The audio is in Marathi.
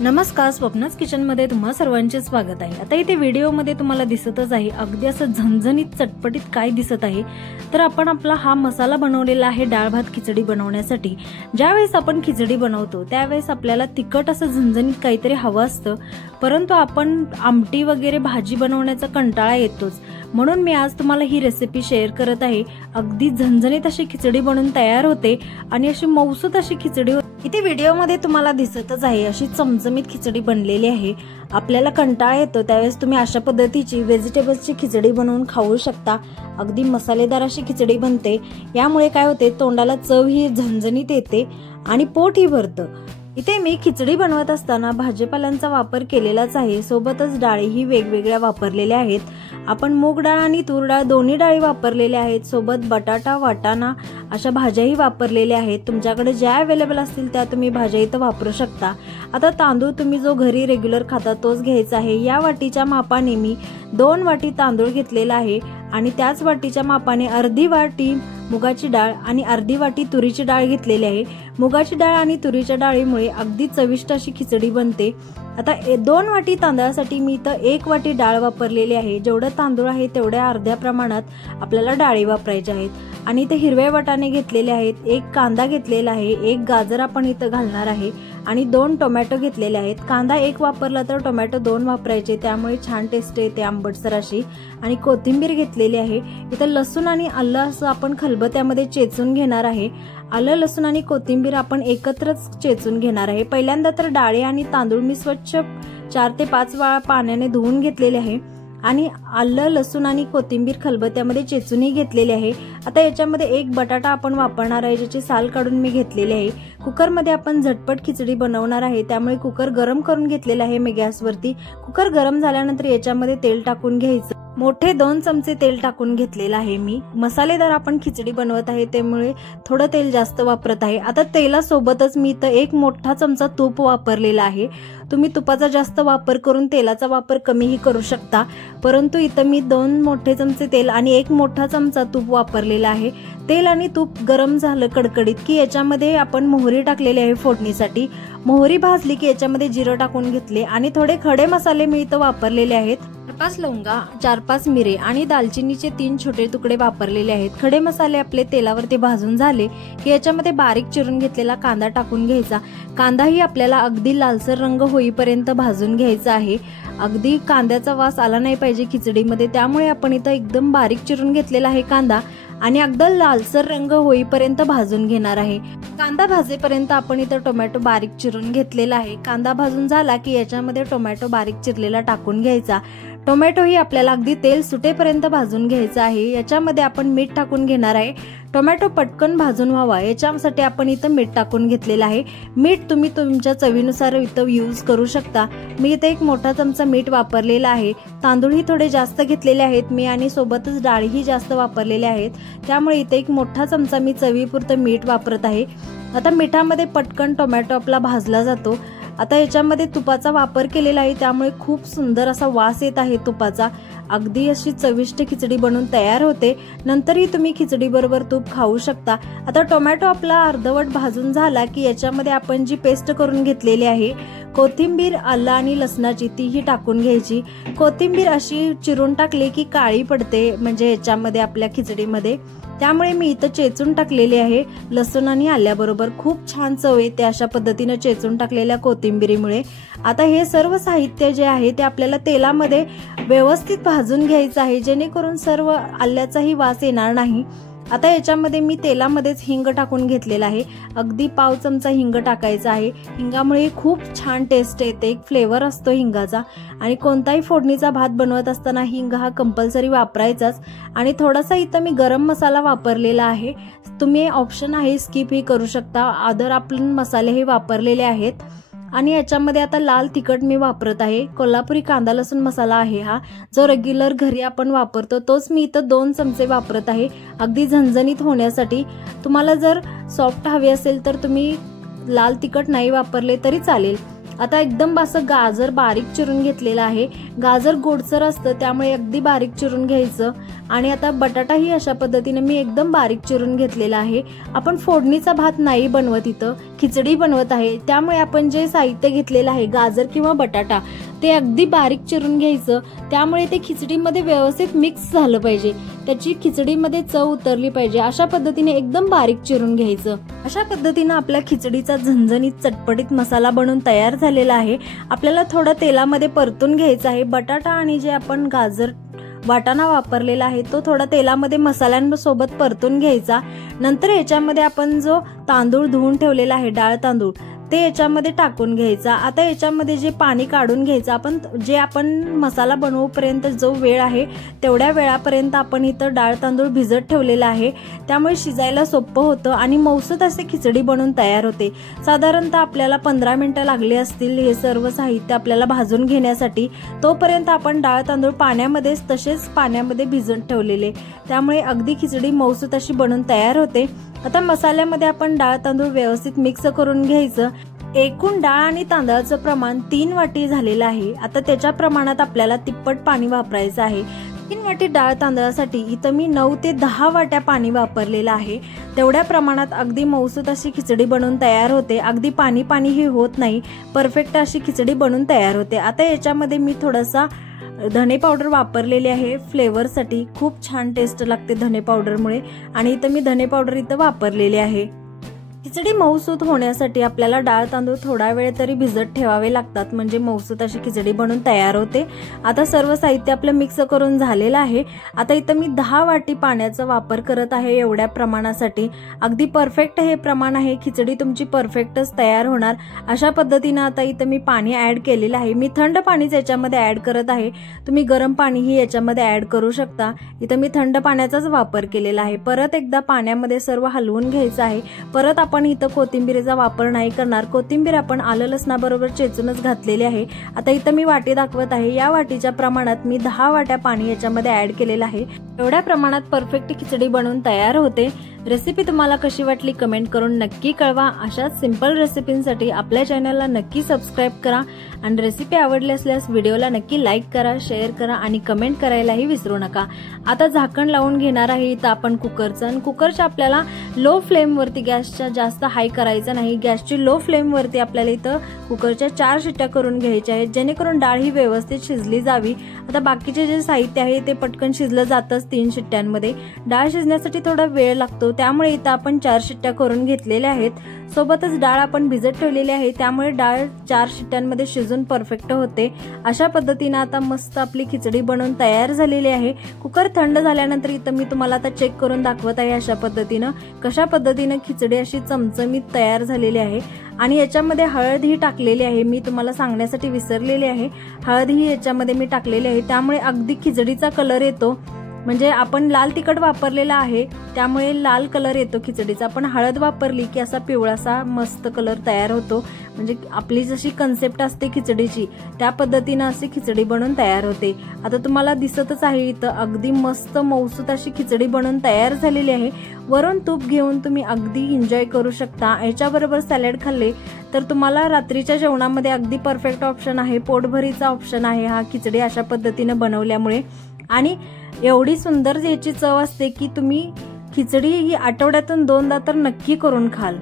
नमस्कार, स्वप्नास किचन मध्ये तुम्हा सर्वांचे स्वागत आहे। आता इथे व्हिडिओ मध्ये तुम्हाला दिसतच आहे अगदी असं झणझणीत चटपटीत काय दिसत आहे तर आपण आपला हा मसाला बनवलेला आहे डाळ भात खिचडी बनवण्यासाठी। ज्यावेळेस आपण खिचडी बनवतो त्यावेळेस आपल्याला तिखट असं झणझणीत काहीतरी हवं असतं, परंतु आपण आमटी वगैरे भाजी बनवण्याचा कंटाळा येतोच। म्हणून मी आज तुम्हाला ही रेसिपी शेअर करत आहे। अगदी झणझणीत अशी खिचडी बनवून तयार होते आणि अशी मौसूत अशी खिचडी इथे व्हिडिओ मध्ये तुम्हाला दिसतच आहे अशी चमचमीत खिचडी बनलेली आहे। आपल्याला कंटाळा येतो त्यावेळेस तुम्ही अशा पद्धतीची व्हेजिटेबल्सची खिचडी बनवून खाऊ शकता। अगदी मसालेदार अशी खिचडी बनते, यामुळे काय होते तोंडाला चव ही झणझणीत येते आणि पोट ही भरतं। इथे मी खिचडी बनवत असताना भाजीपाल्यांचा वापर केलेलाच आहे, सोबतच डाळीही वेगवेगळ्या वापरलेल्या आहेत। आपण मूग डाळ आणि तूर डाळ दोन्ही डाळी वापरलेल्या आहेत, सोबत बटाटा वाटाणा अशा भाज्याही वापरलेल्या आहेत। तुमच्याकडे ज्या अवेलेबल असतील त्या तुम्ही भाज्या इथं वापरू शकता। आता तांदूळ तुम्ही जो घरी रेग्युलर खाता तोच घ्यायचा आहे। या वाटीच्या मापाने मी 2 वाटी तांदूळ घेतलेला आहे आणि त्याच वाटीच्या मापाने अर्धी वाटी मुगाची डाळ आणि अर्धी वाटी तुरीची डाळ घेतलेली आहे। मुगाची डाळ आणि तुरीच्या डाळीमुळे अगदी चविष्ट अशी खिचडी बनते। आता 2 वाटी तांदळासाठी मी इथं 1 वाटी डाळ वापरलेली आहे। जेवढं तांदूळ आहे तेवढ्या अर्ध्या प्रमाणात आपल्याला डाळी वापरायच्या आहेत। आणि इथे हिरवे वाटाणे घेतलेले आहेत, 1 कांदा घेतलेला आहे, 1 गाजर आपण इथं घालणार आहे आणि 2 टोमॅटो घेतलेले आहेत। कांदा 1 वापरला तर टोमॅटो 2 वापरायचे, त्यामुळे छान टेस्ट येते आंबटसर अशी। आणि कोथिंबीर घेतलेली आहे। इथं लसूण आणि आलं असं आपण खलबत्त्यामध्ये चेचून घेणार आहे। आलं लसूण आणि कोथिंबीर आपण एकत्रच चेचून घेणार आहे। पहिल्यांदा तर डाळी आणि तांदूळ मी स्वच्छ 4 ते 5 वेळा पाण्याने धुवून घेतलेले आहे आणि आलं लसूण आणि कोथिंबीर खलबत्त्यामध्ये चेचूनही घेतलेले आहे। आता याच्यामध्ये 1 बटाटा आपण वापरणार आहे, ज्याची साल काढून मी घेतलेली आहे। कुकरमध्ये आपण झटपट खिचडी बनवणार आहे, त्यामुळे कुकर गरम करून घेतलेला आहे मी गॅसवरती। कुकर गरम झाल्यानंतर याच्यामध्ये तेल टाकून घ्यायचं। मोठे 2 चमचे तेल टाकून घेतलेला आहे मी। मसालेदार आपण खिचडी बनवत आहे त्यामुळे थोडं तेल जास्त वापरत आहे। आता तेलासोबतच मी इथं 1 मोठा चमचा तूप वापरलेला आहे। तुम्ही तुपाचा जास्त वापर करून तेलाचा वापर कमीही करू शकता, परंतु इथं मी 2 मोठे चमचे तेल आणि 1 मोठा चमचा तूप वापरलेला आहे। तेल आणि तूप गरम झालं कडकडीत की याच्यामध्ये आपण मोहरी टाकलेली आहे फोडणीसाठी। मोहरी भाजली की याच्यामध्ये जिरं टाकून घेतले आणि थोडे खडे मसाले मी इथं वापरलेले आहेत। 4-5 लवंगा, 4-5 मिरे आणि दालचिनीचे 3 छोटे तुकडे वापरलेले आहेत। खडे मसाले आपले तेलावरती भाजून झाले की याच्यामध्ये बारीक चिरून घेतलेला कांदा टाकून घ्यायचा। कांदाही आपल्याला अगदी लालसर रंग होईपर्यंत भाजून घ्यायचा आहे। अगदी कांद्याचा वास आला नाही पाहिजे खिचडीमध्ये, त्यामुळे आपण इथं एकदम बारीक चिरून घेतलेला आहे कांदा आणि अगदी लालसर रंग होईपर्यंत भाजून घेणार आहे। कांदा भाजेपर्यंत आपण इथं टोमॅटो बारीक चिरून घेतलेला आहे। कांदा भाजून झाला की याच्यामध्ये टोमॅटो बारीक चिरलेला टाकून घ्यायचा। टोमॅटो ही आपल्याला अगदी तेल सुटेपर्यंत भाजून घ्यायचं आहे। याच्यामध्ये आपण मीठ टाकून घेणार आहे। टोमॅटो पटकन भाजून व्हावा याच्यासाठी आपण इथं मीठ टाकून घेतलेलं आहे। मीठ तुम्ही तुमच्या चवीनुसार इथं यूज करू शकता। मी इथं 1 मोठा चमचा मीठ वापरलेला आहे। तांदूळही थोडे जास्त घेतलेले आहेत मी आणि सोबतच डाळीही जास्त वापरलेल्या आहेत, त्यामुळे इथे 1 मोठा चमचा मी चवीपुरतं मीठ वापरत आहे। आता मिठामध्ये पटकन टोमॅटो आपला भाजला जातो। आता याच्यामध्ये तुपाचा वापर केलेला आहे, त्यामुळे खूप सुंदर असा वास येत आहे तुपाचा। अगदी अशी चविष्ट खिचडी बनवून तयार होते। नंतरही तुम्ही खिचडी बरोबर तूप खाऊ शकता। आता टोमॅटो आपला अर्धवट भाजून झाला की याच्यामध्ये आपण जी पेस्ट करून घेतलेली आहे कोथिंबीर, आलं आणि लसणाची, तीही टाकून घ्यायची। कोथिंबीर अशी चिरून टाकली की काळी पडते म्हणजे याच्यामध्ये आपल्या खिचडीमध्ये, त्यामुळे मी इथं चेचून टाकलेली आहे। लसूण आणि आल्याबरोबर खूप छान चव येते अशा पद्धतीने चेचून टाकलेल्या कोथिंबीरीमुळे। आता हे सर्व साहित्य जे आहे ते आपल्याला तेलामध्ये व्यवस्थित भाजून घ्यायचं आहे, जेणेकरून सर्व आल्याचाही वास येणार नाही। आता याच्यामध्ये मी तेलामध्येच हिंग टाकून घेतलेला आहे। अगदी पाव चमचा हिंग टाकायचा आहे। हिंगामुळे खूप छान टेस्ट येते, एक फ्लेवर असतो हिंगाचा। आणि कोणताही फोडणीचा भात बनवत असताना हिंग हा कंपल्सरी वापरायचाच। आणि थोडासा इथं मी गरम मसाला वापरलेला आहे, तुम्ही ऑप्शन आहे स्किपही करू शकता। अदर आपण मसाले हे वापरलेले आहेत। आणि याच्यामध्ये आता लाल तिखट मी वापरत आहे। कोल्हापुरी कांदा लसूण मसाला आहे हा, जो रेग्युलर घरी आपण वापरतो तोच मी इथं 2 चमचे वापरत आहे, अगदी झणझणीत होण्यासाठी। तुम्हाला जर सॉफ्ट हवे असेल तर तुम्ही लाल तिखट नाही वापरले तरी चालेल। आता एकदम असं गाजर बारीक चिरून घेतलेलं आहे। गाजर गोडसर असतं त्यामुळे अगदी बारीक चिरून घ्यायचं। आणि आता बटाटाही अशा पद्धतीने मी एकदम बारीक चिरून घेतलेला आहे। आपण फोडणीचा भात नाही बनवत, इथं खिचडी बनवत आहे, त्यामुळे आपण जे साहित्य घेतलेलं आहे गाजर किंवा बटाटा ते अगदी बारीक चिरून घ्यायचं। त्यामुळे ते खिचडीमध्ये व्यवस्थित मिक्स झालं पाहिजे, त्याची खिचडीमध्ये चव उतरली पाहिजे, अशा पद्धतीने एकदम बारीक चिरून घ्यायचं। अशा पद्धतीने आपल्या खिचडीचा झणझणीत चटपटीत मसाला बनवून तयार झालेला आहे। आपल्याला थोडं तेलामध्ये परतून घ्यायचं आहे। बटाटा आणि जे आपण गाजर वाटाणा वापरलेला आहे तो थोडा तेलामध्ये मसाल्यांसोबत परतून घ्यायचा। नंतर याच्यामध्ये आपण जो तांदूळ धुवून ठेवलेला आहे, डाळ तांदूळ, ते याच्यामध्ये टाकून घ्यायचा। आता याच्यामध्ये जे पाणी काढून घ्यायचं, आपण मसाला बनवूपर्यंत जो वेळ आहे तेवढ्या वेळापर्यंत आपण इथं डाळ तांदूळ भिजत ठेवलेला आहे, त्यामुळे शिजायला सोपं होतं आणि मौसूत असे खिचडी बनवून तयार होते। साधारणतः आपल्याला 15 मिनिटं लागले असतील हे सर्व साहित्य आपल्याला भाजून घेण्यासाठी। तोपर्यंत आपण डाळ तांदूळ तसेच पाण्यामध्ये भिजत ठेवलेले, त्यामुळे अगदी खिचडी मौसूत अशी बनवून तयार होते। आता मसाल्यामध्ये आपण डाळ तांदूळ व्यवस्थित मिक्स करून घ्यायचं। एकूण डाळ आणि तांदळाचं प्रमाण 3 वाटी झालेलं आहे। आता त्याच्या प्रमाणात आपल्याला तिप्पट पाणी वापरायचं आहे। 3 वाटी डाळ तांदळासाठी इथं मी 9 ते 10 वाट्या पाणी वापरलेलं आहे। तेवढ्या प्रमाणात अगदी मौसूत अशी खिचडी बनवून तयार होते। अगदी पाणी ही होत नाही, परफेक्ट अशी खिचडी बनवून तयार होते। आता याच्यामध्ये मी थोडासा धने पावडर वापरलेली आहे फ्लेवरसाठी, खूप छान टेस्ट लागते धने पावडरमुळे, आणि इथं मी धने पावडर इथं वापरलेली आहे। खिचडी मऊसूत होण्यासाठी आपल्याला डाळ तांदूळ थोडा वेळ तरी भिजत ठेवावे लागतात, म्हणजे मऊसूत अशी खिचडी बनवून तयार होते। आता सर्व साहित्य आपलं मिक्स करून झालेलं आहे। आता इथं मी 10 वाटी पाण्याचा वापर करत आहे एवढ्या प्रमाणासाठी। अगदी परफेक्ट हे प्रमाण आहे, खिचडी तुमची परफेक्टच तयार होणार। अशा पद्धतीने आता इथं मी पाणी ऍड केलेलं आहे। मी थंड पाणीच याच्यामध्ये ऍड करत आहे, तुम्ही गरम पाणीही याच्यामध्ये ऍड करू शकता। इथं मी थंड पाण्याचाच वापर केलेला आहे। परत एकदा पाण्यामध्ये सर्व हलवून घ्यायचं आहे। परत आपण इथं कोथिंबीरीचा वापर नाही करणार, कोथिंबीर आपण आलं लसणाबरोबर चेचूनच घातलेली आहे। आता इथं मी वाटी दाखवत आहे, या वाटीच्या प्रमाणात मी 10 वाट्या पाणी याच्यामध्ये ऍड केलेलं आहे। एवढ्या प्रमाणात परफेक्ट खिचडी बनवून तयार होते। रेसिपी तुम्हाला कशी वाटली कमेंट करून नक्की कळवा। अशाच सिंपल रेसिपींसाठी आपल्या चॅनलला नक्की सबस्क्राईब करा, आणि रेसिपी आवडली असल्यास व्हिडिओला नक्की लाईक करा, शेअर करा आणि कमेंट करायलाही विसरू नका। आता झाकण लावून घेणार आहे इथं आपण कुकरचं, आणि कुकरच्या आपल्याला लो फ्लेमवरती, गॅसच्या जास्त हाय करायचं नाही, गॅसची लो फ्लेमवरती आपल्याला इथं कुकरच्या 4 शिट्ट्या करून घ्यायच्या आहेत, जेणेकरून डाळ ही व्यवस्थित शिजली जावी। आता बाकीचे जे साहित्य आहे ते पटकन शिजलं जातंच 3 शिट्ट्यांमध्ये। डाळ शिजण्यासाठी थोडा वेळ लागतो, त्यामुळे इथं आपण 4 शिट्ट्या करून घेतलेल्या आहेत। सोबतच डाळ आपण भिजत ठेवलेली आहे, त्यामुळे डाळ 4 शिट्ट्यांमध्ये शिजून परफेक्ट होते। अशा पद्धतीने आता मस्त आपली खिचडी बनवून तयार झालेली आहे। कुकर थंड झाल्यानंतर इथं मी तुम्हाला आता चेक करून दाखवत आहे अशा पद्धतीनं, कशा पद्धतीनं खिचडी अशी चमचमीत तयार झालेली आहे। आणि याच्यामध्ये हळद ही टाकलेली आहे, मी तुम्हाला सांगण्यासाठी विसरलेली आहे, हळद ही याच्यामध्ये मी टाकलेली आहे, त्यामुळे अगदी खिचडीचा कलर येतो। म्हणजे आपण लाल तिखट वापरलेला आहे त्यामुळे लाल कलर येतो खिचडीचा, पण हळद वापरली की असा पिवळासा मस्त कलर तयार होतो। म्हणजे आपली जशी कन्सेप्ट असते खिचडीची त्या पद्धतीने अशी खिचडी बनवून तयार होते। आता तुम्हाला दिसतच आहे इथं अगदी मस्त मऊसूत अशी खिचडी बनवून तयार झालेली आहे। वरून तूप घेऊन तुम्ही अगदी एन्जॉय करू शकता। याच्याबरोबर सॅलड खाल्ले तर तुम्हाला रात्रीच्या जेवणामध्ये अगदी परफेक्ट ऑप्शन आहे, पोटभरीचा ऑप्शन आहे हा खिचडी अशा पद्धतीने बनवल्यामुळे। आणि एवढी सुंदर याची चव असते की तुम्ही खिचडी ही आठवड्यातून 2दा तर नक्की करून खाल।